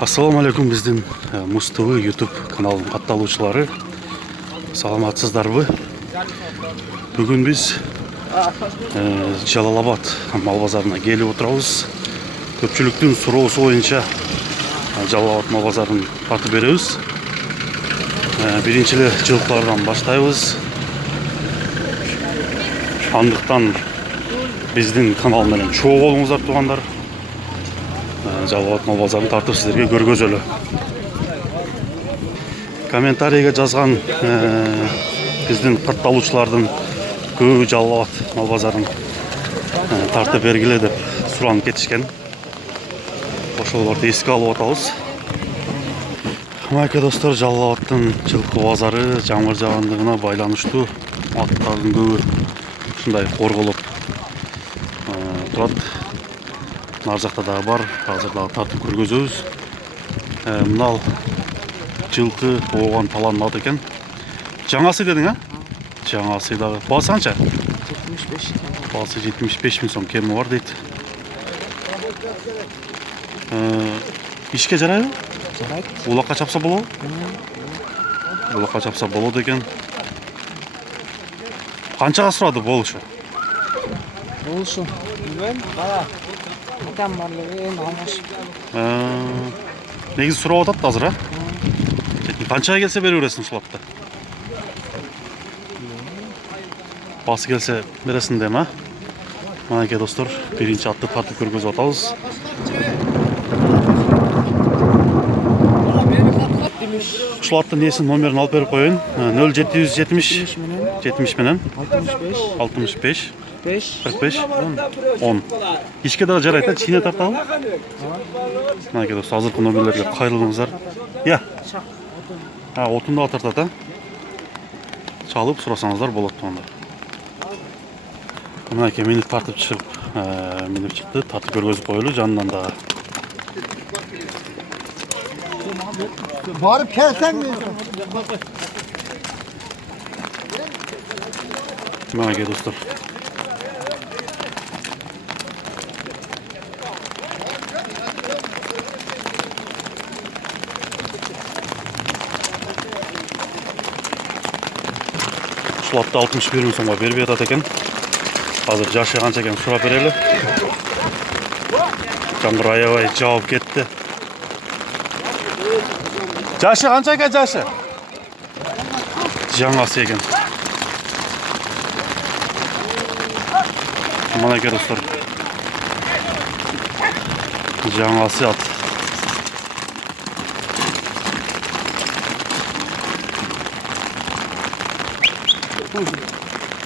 Ассаламу алейкум, биздин Муз ТВ YouTube каналынын катталуучулары. Саламатсыздарбы? Бүгүн биз Жалал-Абад мал базарына келип отурабыз. Көпчүлүктүн суроосу боюнча Жалал-Абад мал базарын тартып беребиз. Биринчи эле жылкылардан баштайбыз. Андыктан биздин канал менен чогуу болуңуздар туугандар. Жалал-Абад мал базарын тартып сиздерге көргөзөлү. Комментарийге жазган биздин катталуучулардын көбү Жалал-Абад мал базарын тартып бергиле деп суранып кетишкен. Ошолорду эске алып атабыз. Майка достор, Жалал-Абадтын жылкы базары жамгыр жаагандыгына байланыштуу аттардын көбү ушундай корголоп турат. Нар жакта дагы бар, азыр дагы тартып көргөзөбүз. Мынал жылкы ооган таланын аты экен. Жаңасы дедің, Жаңасы дагы. Баасы канча? 75. Баасы 75 миң сом кеми бар дейт. Ишке жарайбы? Жарайт. Улакка чапса болобу? Улакка чапса болот экен. Канчага сурады болушу? Болушу. Билбейм. Атам барлыгы алмашып. Негизи сурап атат азыр, Канчага келсе бере бересиң ушул атты? Басы келсе бересиң дейм, Манеке достор, биринчи атты тартып көргөзүп атабыз. Ушул аттын несин номерин алып берип коеюн. 0770 70 менен 65 45 10. Ишке дагы жарайт, чийне тартабы? Манеке достор, азыркы номерлерге кайрылыңыздар. Отун дагы тартат, Чалып сурасаңыздар болот туугандар. Манеке минип тартып чыгып, минип чыкты, тартып көргөзүп коелу жанынан дагы. Barıp kelsen mi? Manege dostlar. Ушул атты 61 миң сомго бербей атат экен. Азыр жашы канча экенин сурап берели. Жамгыр аябай жаап кетти. Жашы канча экен жашы? Жаңасы экен. Манеке достор. Жаңасы ат.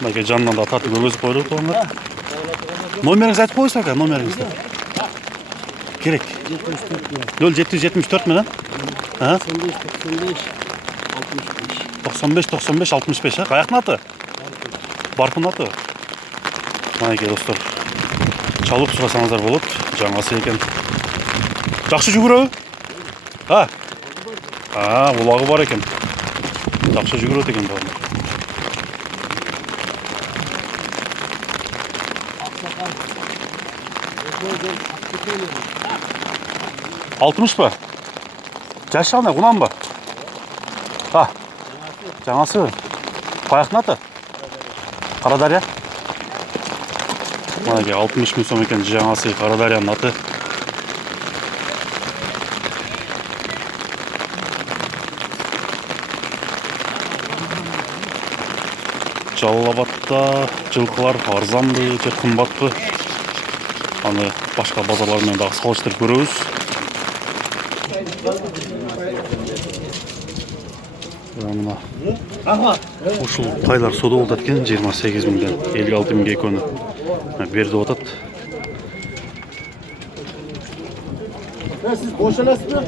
Манеке жанынан да тартып көргөзүп коелу туугандар. Номериңизди айтып коесуң ака, номериңизди. Керек. 0774 менен 95 65, Каяктын аты? Баркын аты. Манеке достор, чалып сурасаңыздар болот, жаңасы экен. Жакшы жүгүрөбү? Улагы бар экен. Жакшы жүгүрөт экен бу. 60 ба? Жашы кандай, кунан ба? Жаңасы. Каяктын аты? Карадария. Манеке 60 миң сом экен жаңасы, Карадариянын аты. Жалал-Абадта жылкылар арзанбы же кымбатпы? Аны башка базарлар менен дагы салыштырып көрөбүз. Мына ушул тайлар соода болот экен, 28 миңден 56 миңге экөөнү берди атат. Siz boşalasın mı?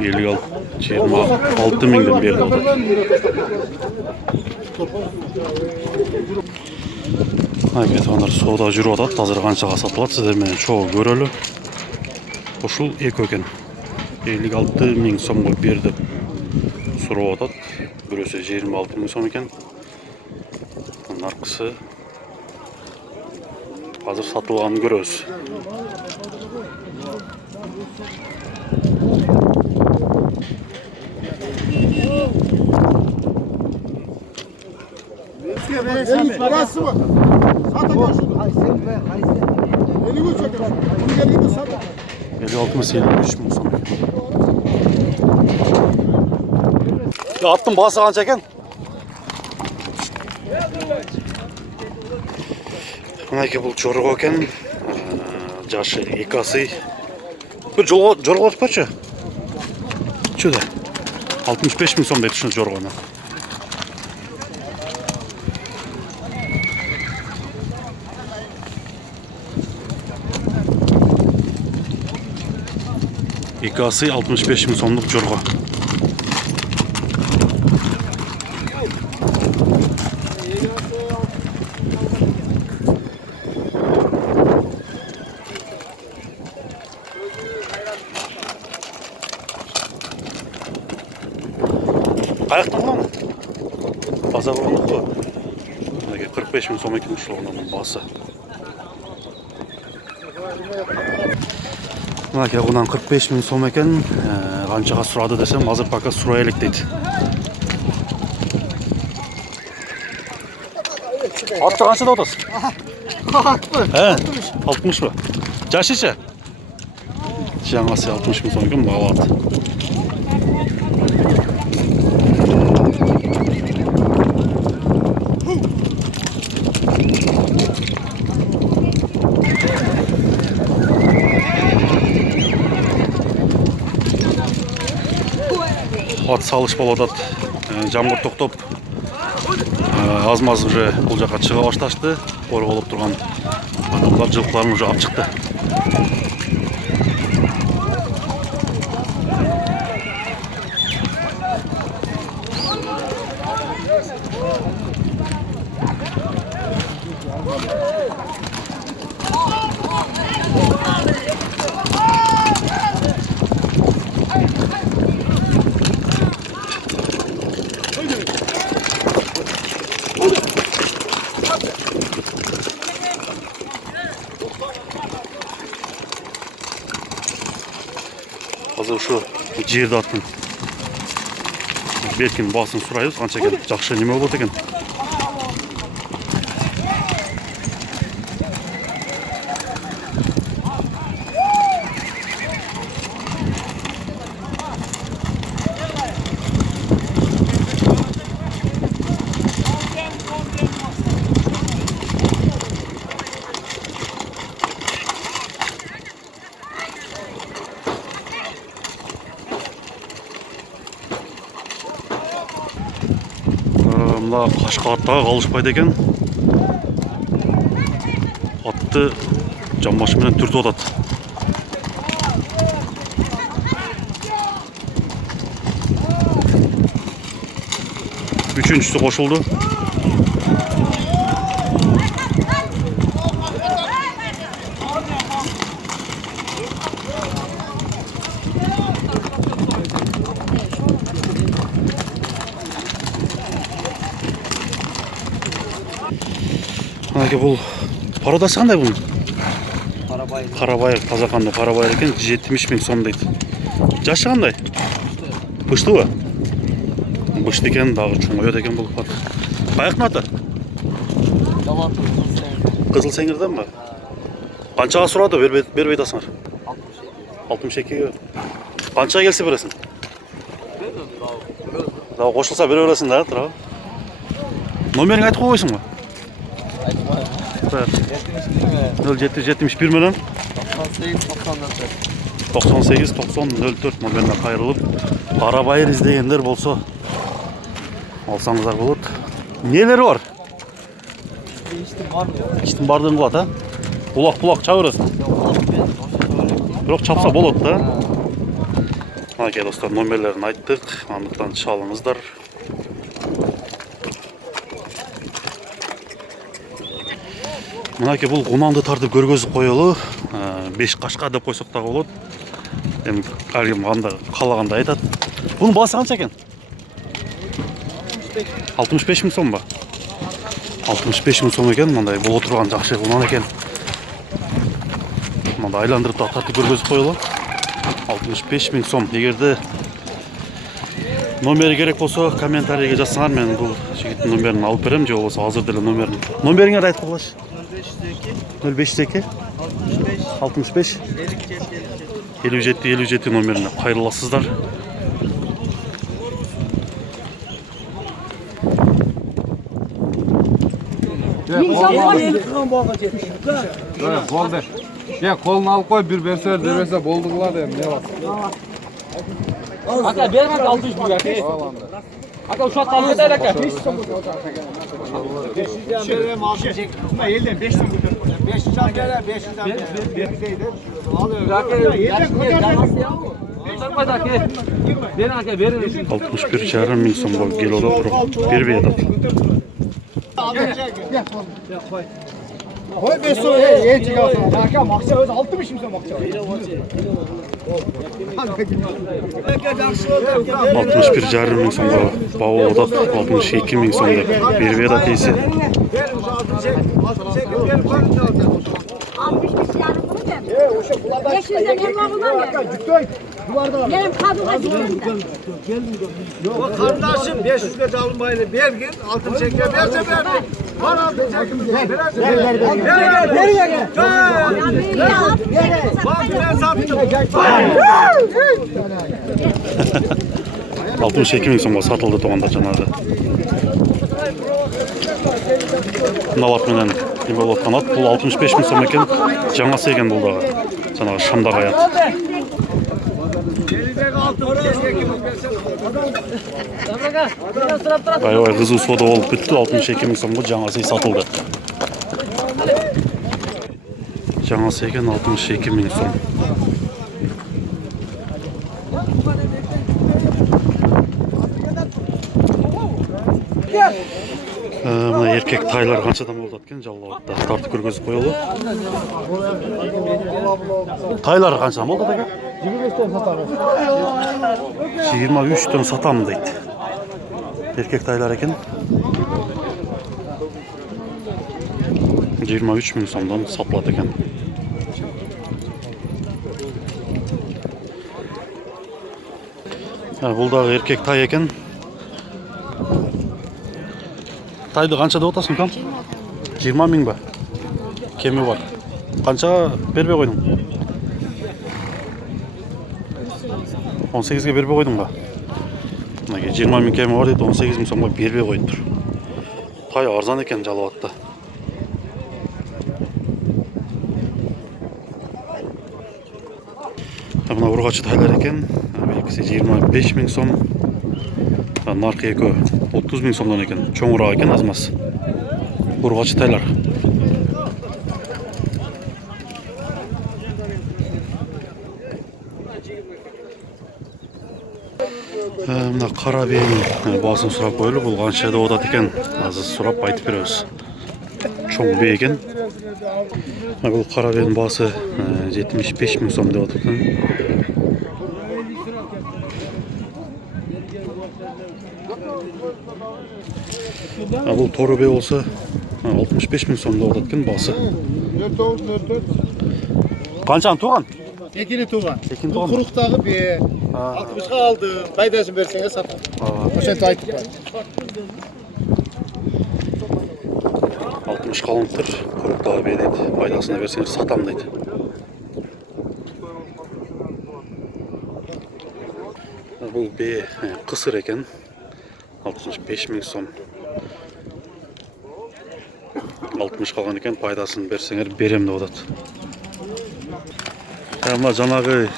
26 миңден берди атат. Айке туугандар, соода жүрүп атат. Азыр канчага сатылат сиздер менен чогуу көрөлү. Ушул экөө экен. 56 миң сомго берди сурап атат. Бирөөсү 26 миң сом экен. Наркысы азыр сатылганын көрөбүз. Elini parası mı? Satacağım şunu. Elini çekin. Bunu gelin de satın. 56 mı 53 mü son? Ya attım bası kança eкен? Мынакей бул жорго экен. Жашы 2 асый. Бир жорго атып берчи. Чөдө. 65 миң сом дейт ушул жоргону. Эки асый 65 миң сомдук жорго. Каяктан алам? Базар болгондуку. 45 миң сом экен ушунун басы. Мынакей кунан 45 миң сом экен. Канчага сурады десем, азыр пока сурай элек дейт. Атты канчада атасыз? 60 mı? Жашычы? Жаңасы 60 миң сом экен, багалат. Ат салыш болуп атат. Жамгыр токтоп, аз-маз уже бул жака чыга башташты. Корголуп турган адамдар жылкыларын уже алып чыкты. Азыр ушу жерди аттын беркин басын сурайбыз, канча экен, жакшы неме болот экен. Мына Кашкабаттагы калышпайт экен. Атты жамбашы менен түртүп атат. Үчүнчүсү кошулду. Бул пародасы кандай бунун? Карабай, таза кандай Карабай экен, 70 миң сом дейт. Жашы кандай? Быштыбы? Бышты экен, дагы чоңоёт экен бул ат. Каяктын аты? Кызыл Сеңирден ба? Канчага сурады, бербей атасыңар? 62. Канчага келсе бересиң? Дагы кошулса бере бересиң да, туурабы? Номериңди айтып койбойсуңбу? 0771 менен 98-90-04 номерине кайрылып, Карабайыр издегендер болсо алсаңыздар болот. Нелери бар? Иштин бардыгын кылат, а? Булак чаба бересиң. Бирок чапса болот да. Мынакей достор, номерлерин айттык, андыктан чалыңыздар. Мынакей бул кунанды тартып көргөзүп коелу. 5 кашка деп койсок да болот. Эми ар ким кандай каалагандай айтат. Бунун баасы канча экен? 65 миң сом ба? 65 миң сом экен, мындай боло турган жакшы кунан экен. Мындай айландырып тартып көргөзүп коелу. 65 миң сом. Эгерде Номері керек болса комментарийге жазсаңар, мен бұл жігіттің номерін алып беремін, же болса азыр деле номерін. Номеріңерді айтып қойыңызшы. 0502 65 57 номеріне қайырлысыздар. Болды. Қолын алып қой, бір берсе болды қылады. Не бар? Aka bermez 600 bin aka. Aka uşak kaldı da aka. Şöyle maaşı çek. Ama elden 5 tane götür. 500 tane gel, 500 tane gel. Verin 61 жарым мың сомға келеді бір беді. Koy 5 soru ye çıkarsın. Kanka maksa öz 60 mı maksa? 61 жарым мың сомға бауы одат 62 мың сомға бір беді дейсі. 500'den elma bulamıyorum. Benim kadına gidiyorum. Yok kardeşim 500 lira almayla bir gün altın şeker verse verdik. Var altın şeker. Ver. Bak ben sattım. 62 мың сомға сатылды тоғанда жаңағы. Мыналар менен не болып жатқан ат, бұл 65 мың сом екен, жаңасы екен бұл дағы. Жаңағы шамдағы аят. Ай, қызу сода болып бітті, 62 мың сомға жаңасы сатылды. Жаңасы екен 62 мың сом. Мына еркек тайлар қаншадан болды екен жалауатта тартып көргізіп қойылды. Тайлар қаншадан болды екен? 25'ten satarım. 23'тен сатамын дейді. Еркек тайлар екен. 23 мың сомдан сатылады екен. Бұл дағы еркек тай екен. Тайды қаншада отасың кам? 20 мың ба? Кемі бар. Қанша бербей қойдың? 18-ге бербей қойдың ба? 20 мың кемі бар дейді, 18 мың сомға бербей қойды тұр. Тай арзан екен жалауатта. Мына ұрғачы тайлар екен. Белгісі 25 мың сом. Нарқы екі 30 мың сомдан екен. Чоң ұрақ екен азмас. Ұрғачы тайлар. Мына қара бейін басын сұрап қойылы. Бұл қаншада одат екен. Азы сұрап айтып береміз. Чоң бей екен. Бұл қара бейін басы 75 мың сом деп отыр. Бұл торы бей болса 65 мың сомда одат екен басы. Қаншаны туған? Ekini tuğan. Ekini Bu tuğan mı? kuruktағы bir 60'a aldım. Kaydaşın versene satın. O sen aytıp var. 60 қалыңтыр құруқтағы бей дейді. Пайдасына берсеңіз сатам дейді. Бұл бей қысыр екен. 65 мың сом. 60 қалған екен, пайдасын берсеңер берем де одат. Мына жаңағы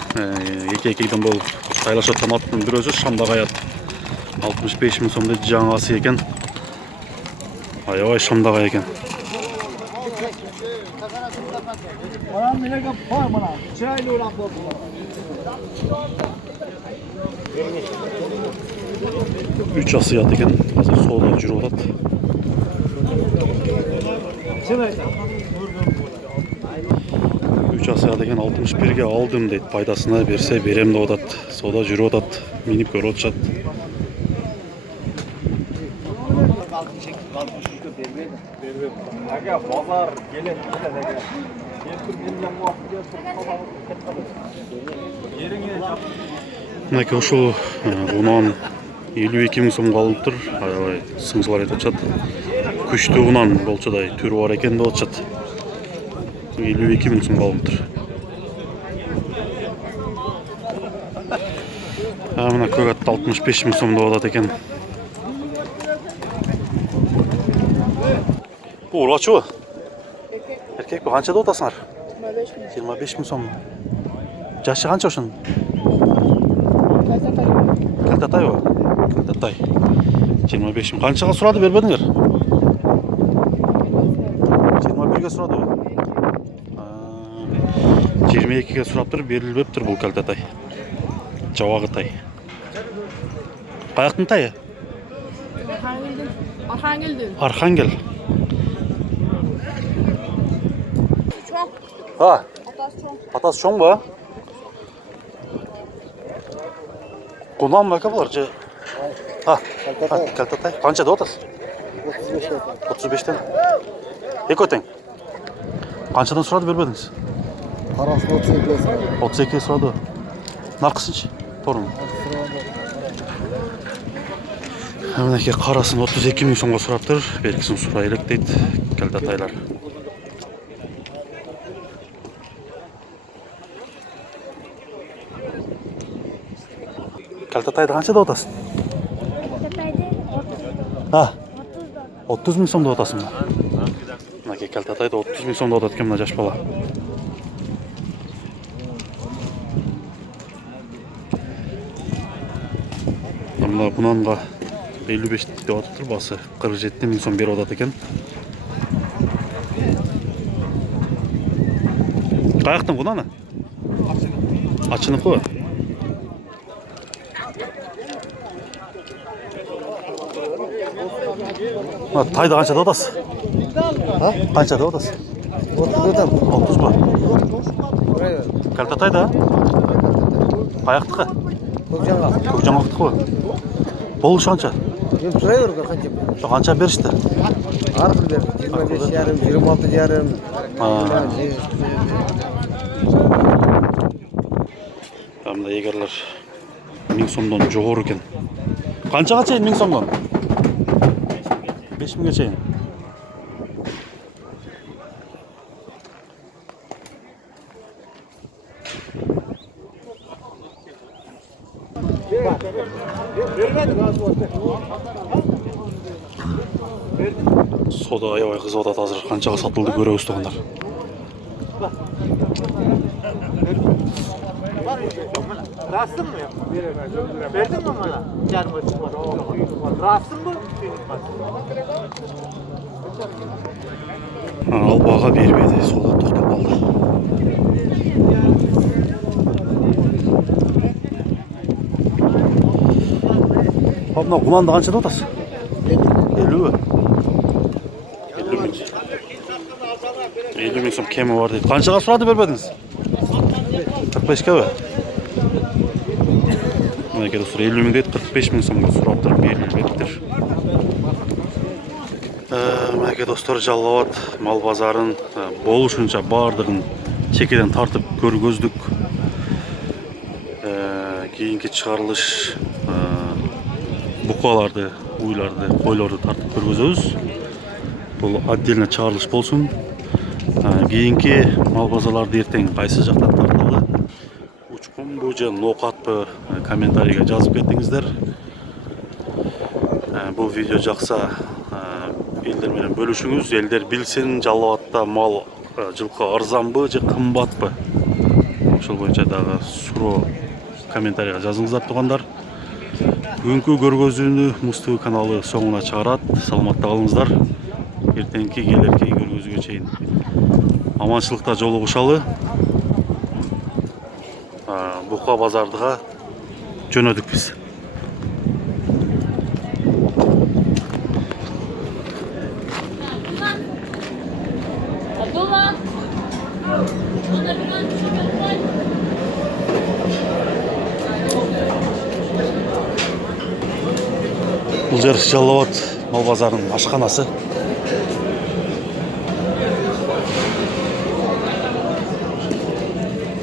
екі-екейден болып тайлашы томаттың бір өзі шамдағы аят. 65 мың сом дейді, жаңасы екен. Ай-ай шамдағы екен. Oran bile var bana. Çaylı olan bu. Üç асы ят екен. Қазір солда жүріп отады. Үч асы ят екен, 61-ге алдым дейді. Пайдасына берсе берем де отады. Сода жүріп отады. Минип көріп отшады. Мінеке ұшыл ұнан 52 мың сомға алынып тұр. Аябай сыңсылар етіп жатады. Күшті ұнан болчадай түрі бар екен деп жатады. 52 мың сомға алынып тұр. Мына көк атты 65 мың сом деп жатады екен. Bu urlaçı o. Erkek bu. Qanchada otasыңар? 25 мың сом. Жашы қанша ошын? Кәлтатай о. Кәлтатай. 25 мың. Қаншаға сұрады бербедіңер? 21-ге сұрады о. 22-ге сұрап тұр, берілбеп тұр бұл кәлтатай. Жауағы тай. Қаяқтың тайы? Архангел. Ha. Atası çoğun bu. Kundan mı kapılar? Ha. Kaltatay. Kaçta da otası? 35'ten. Ekoten. Kaçadan sırada vermediniz? Parası 32. 32 sırada. Narkısınç. Torun. Hemen ki karasın 32 мың сомға сұрап тұр. Белгісін сұрайлық дейді Кәлтатайлар. Кәлтатайды қаншада отасың? Ha. 30 мың сомда отасың ба? Мына Кәлтатайды 30 мың сомда отады екен мына жаш бала. Мына бұнанға 55 деп отыр тұр, басы 47 мың сом беріп отады екен. Қаяқтың бұнаны? Ачының қой. Тайды қаншада отасыз? Қаншада отасыз? 30 ба? Кәлтатайда? Қаяқтықы? Көкжаңғақтықы ғой? Болуш қанша? Қанша берішті? Арқыл берді. 25 жарым, 26 жарым. Мына егерлер 1000 сомдан жоғары екен. Қаншаға чейін 1000 сомдан? 5000-ге чейін. Сода аябай қызып жатады азыр. Қаншаға сатылды көреміз туғандар. Rastın mı? Verdin mi bana? Rastın mı? Ал баға бермеді. Сода тоқтап қалды. Мына құнанды қаншада отасыз? 50 бі? 50 мың сом кемі бар дейді. Қаншаға сұрады бермедіңіз? 45-ке бі? Мінеке достар, 50 мың дейді, 45 мың сомға сұрап тұрып берілбеттір. Мінеке достар, Жалауат мал базарын болушынша бардығын чекеден тартып көргөздік. Кейінгі шығарылыш бұқаларды, уйларды, қойларды тартып көргөзөбүз. Бұл отдельно чыгарылыш болсын. Кейінгі мал базаларды ертең қайсы жақтан тартылды? Учкун бу же ноқат бу комментарийге жазып кетіңіздер. Бұл видео жақса елдер менен бөлішіңіз. Елдер білсін Жалауатта мал жылқы арзан бу же қымбат бу? Ошол боюнча дагы суроо комментарийге жазыңыздар туғандар. Бүгүнкү көргөзүүнү Муз ТВ каналы соңуна чыгарат. Саламатта калыңыздар. Ертеңки келерки көргөзүүгө чейин аманчылыкта жолугушалы. Бука базардыга жөнөдүк биз. Бұл жер Жалауат мал базарының ашханасы.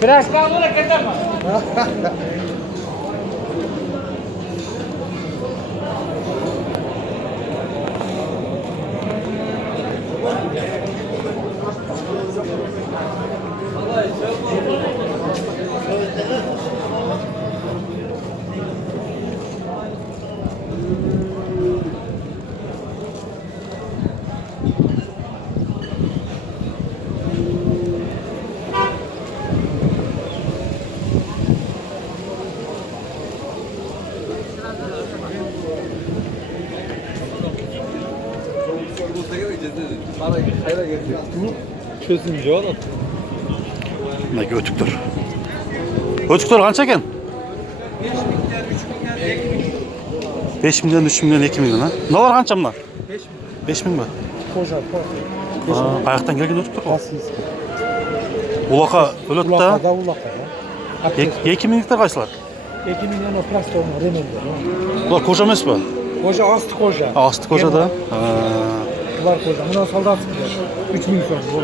Biraz kalmadı kadar mı? Çözünce oğlum. Bundaki ötüktür. Ötüktür kança eken? 5 milyon, 3 milyon, 2 milyon ha? Ne var kança bunlar? 5 milyon mi? Ayaktan gelgen ötüktür o. Ulaka ölet da. Ye 2 milyonluklar kaysılar? 2 milyon o plastik onu remelde. Bunlar koca emas mı? Koca astı koca. Astı koca da. Bunlar koca. Buna soldat 3 milyon olur.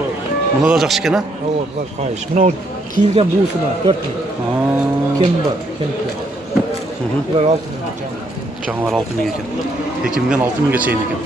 Bunda da jakşı eken ha? Olur, bunlar kayış. Buna kiyilgen buğusuna 4 milyon. Kim var? Kemikler. Bunlar 6 milyon. Canlar 6 milyon eken. 2 milyon 6 milyon geçeyin eken.